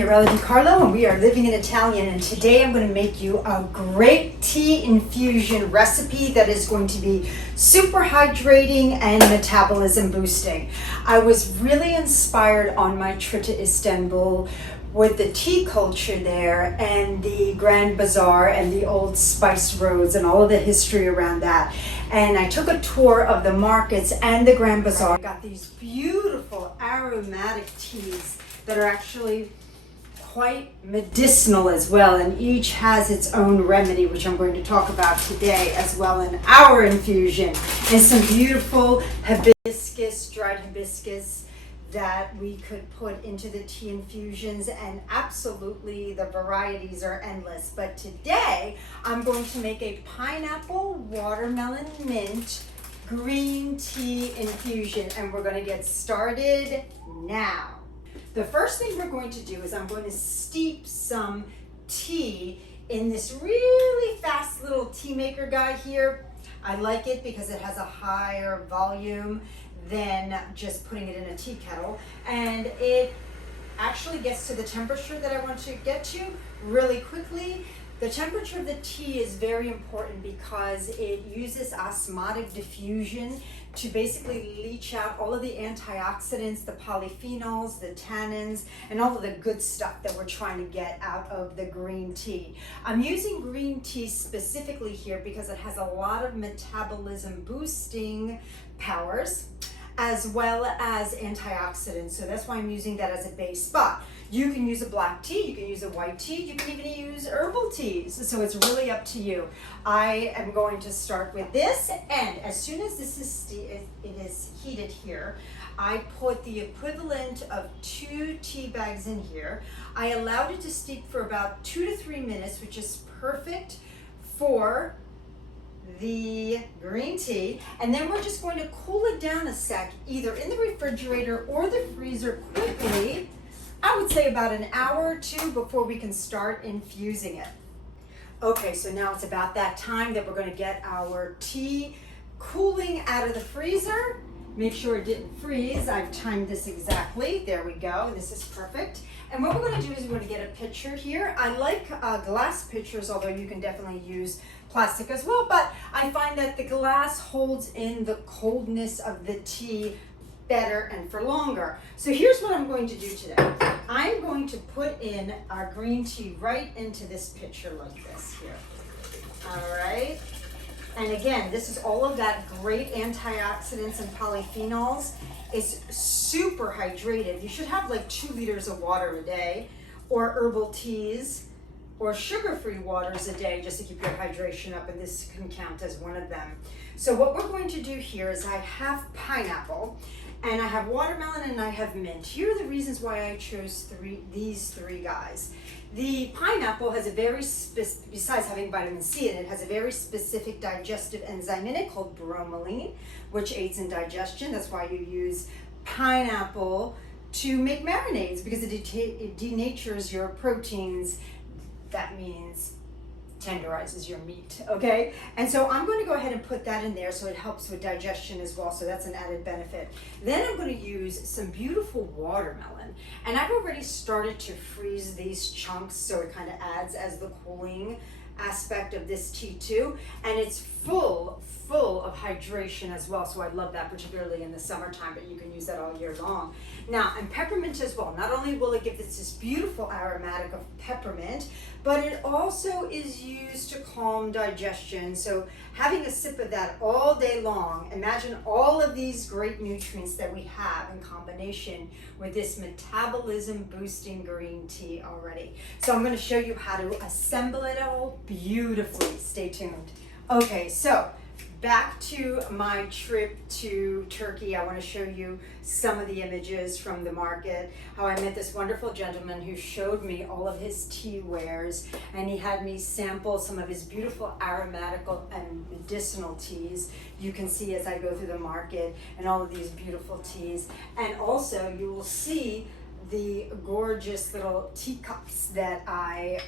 Fiorella DiCarlo and we are living in Italian, and today I'm going to make you a great tea infusion recipe that is going to be super hydrating and metabolism boosting. I was really inspired on my trip to Istanbul with the tea culture there and the Grand Bazaar and the old spice roads and all of the history around that. And I took a tour of the markets and the Grand Bazaar. I got these beautiful aromatic teas that are actually quite medicinal as well, and each has its own remedy, which I'm going to talk about today as well in our infusion. And some beautiful hibiscus, dried hibiscus that we could put into the tea infusions, and absolutely the varieties are endless. But today I'm going to make a pineapple watermelon mint green tea infusion, and we're going to get started now. The first thing we're going to do is I'm going to steep some tea in this really fast little tea maker guy here. I like it because it has a higher volume than just putting it in a tea kettle, and it actually gets to the temperature that I want to get to really quickly. The temperature of the tea is very important because it uses osmotic diffusion to basically leach out all of the antioxidants, the polyphenols, the tannins, and all of the good stuff that we're trying to get out of the green tea. I'm using green tea specifically here because it has a lot of metabolism boosting powers as well as antioxidants. So that's why I'm using that as a base. But you can use a black tea, you can use a white tea, you can even use herbal teas. So it's really up to you. I am going to start with this, and as soon as this is heated here, I put the equivalent of 2 tea bags in here. I allowed it to steep for about 2 to 3 minutes, which is perfect for the green tea, and then we're just going to cool it down a sec, either in the refrigerator or the freezer quickly. I would say about an hour or two before we can start infusing it. Okay, so now it's about that time that we're going to get our tea cooling out of the freezer. Make sure it didn't freeze. I've timed this exactly. There we go. This is perfect. And what we're going to do is we're going to get a pitcher here. I like glass pitchers, although you can definitely use plastic as well, but I find that the glass holds in the coldness of the tea better and for longer. So here's what I'm going to do today. I'm going to put in our green tea right into this pitcher like this here. All right. And again, this is all of that great antioxidants and polyphenols. It's super hydrated. You should have like 2 liters of water a day, or herbal teas, or sugar-free waters a day, just to keep your hydration up, and this can count as one of them. So what we're going to do here is I have pineapple, and I have watermelon, and I have mint. Here are the reasons why I chose these three guys. The pineapple has a very besides having vitamin C in it, has a very specific digestive enzyme in it called bromelain, which aids in digestion. That's why you use pineapple to make marinades, because it denatures your proteins. That means tenderizes your meat, okay? And so I'm going to go ahead and put that in there so it helps with digestion as well, so that's an added benefit. Then I'm going to use some beautiful watermelon, and I've already started to freeze these chunks, so it kind of adds as the cooling aspect of this tea too, and it's full of hydration as well, so I love that, particularly in the summertime, but you can use that all year long. Now, and peppermint as well. Not only will it give this beautiful aromatic of peppermint, but it also is used to calm digestion. So having a sip of that all day long, imagine all of these great nutrients that we have in combination with this metabolism boosting green tea already. So I'm going to show you how to assemble it all beautifully. Stay tuned. Okay, so back to my trip to Turkey. I want to show you some of the images from the market, how I met this wonderful gentleman who showed me all of his tea wares, and he had me sample some of his beautiful aromatical and medicinal teas. You can see as I go through the market and all of these beautiful teas, and also you will see the gorgeous little teacups that I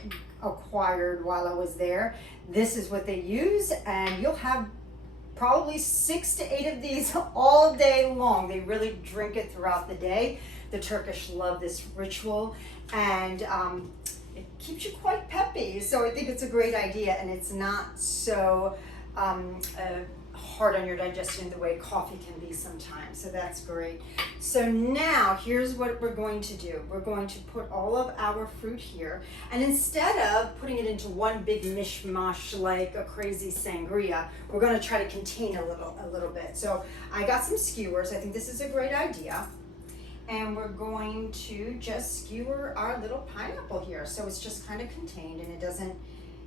acquired while I was there. This is what they use, and you'll have probably 6 to 8 of these all day long. They really drink it throughout the day. The Turkish love this ritual, and it keeps you quite peppy. So I think it's a great idea, and it's not so hard on your digestion the way coffee can be sometimes. So that's great. So now here's what we're going to do. We're going to put all of our fruit here, and instead of putting it into one big mishmash like a crazy sangria, we're going to try to contain a little bit. So I got some skewers. I think this is a great idea. And we're going to just skewer our little pineapple here. So it's just kind of contained, and it doesn't,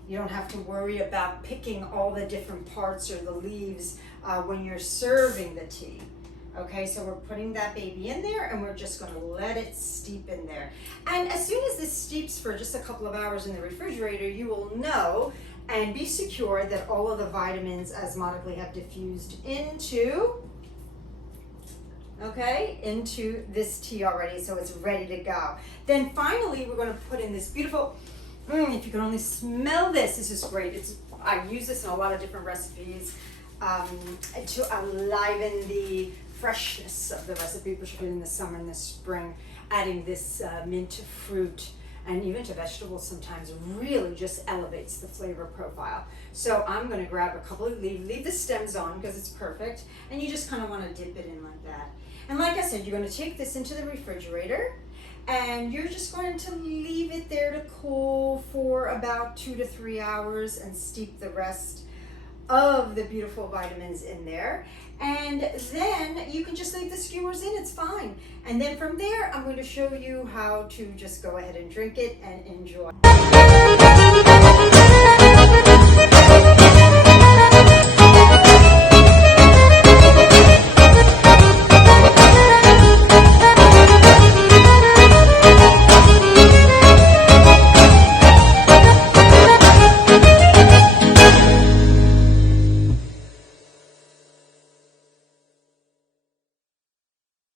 you don't have to worry about picking all the different parts or the leaves when you're serving the tea. Okay, so we're putting that baby in there, and we're just going to let it steep in there. And as soon as this steeps for just a couple of hours in the refrigerator, you will know and be secure that all of the vitamins osmotically have diffused into this tea already, so it's ready to go. Then finally, we're going to put in this beautiful, if you can only smell this, this is great. I use this in a lot of different recipes to enliven the freshness of the recipe, particularly in the summer and the spring. Adding this mint to fruit and even to vegetables sometimes really just elevates the flavor profile. So I'm going to grab a couple of leave the stems on because it's perfect, and you just kind of want to dip it in like that. And like I said, you're going to take this into the refrigerator, and you're just going to leave it there to cool for about 2 to 3 hours and steep the rest of the beautiful vitamins in there. And then you can just leave the skewers in, it's fine. And then from there, I'm going to show you how to just go ahead and drink it and enjoy.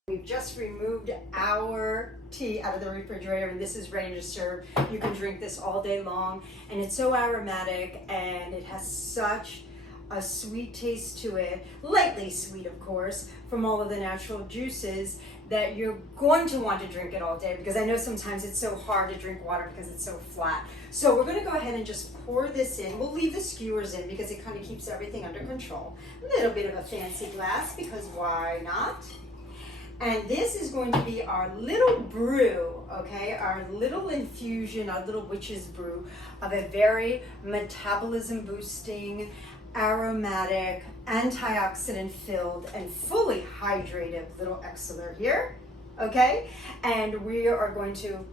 We've just removed our tea out of the refrigerator, and this is ready to serve. You can drink this all day long, and it's so aromatic, and it has such a sweet taste to it, lightly sweet of course, from all of the natural juices, that you're going to want to drink it all day, because I know sometimes it's so hard to drink water because it's so flat. So we're going to go ahead and just pour this in. We'll leave the skewers in because it kind of keeps everything under control. A little bit of a fancy glass, because why not? And this is going to be our little brew, okay? Our little infusion, our little witch's brew of a very metabolism boosting, aromatic, antioxidant filled, and fully hydrated little exceller here, okay? And we are going to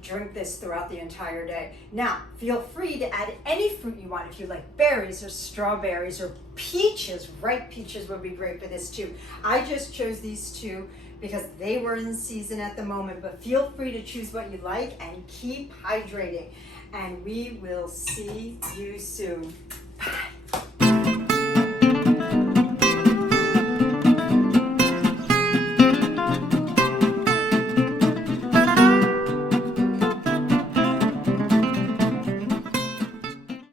drink this throughout the entire day. Now, feel free to add any fruit you want. If you like berries or strawberries or peaches, ripe peaches would be great for this too. I just chose these two because they were in season at the moment, but feel free to choose what you like and keep hydrating. And we will see you soon.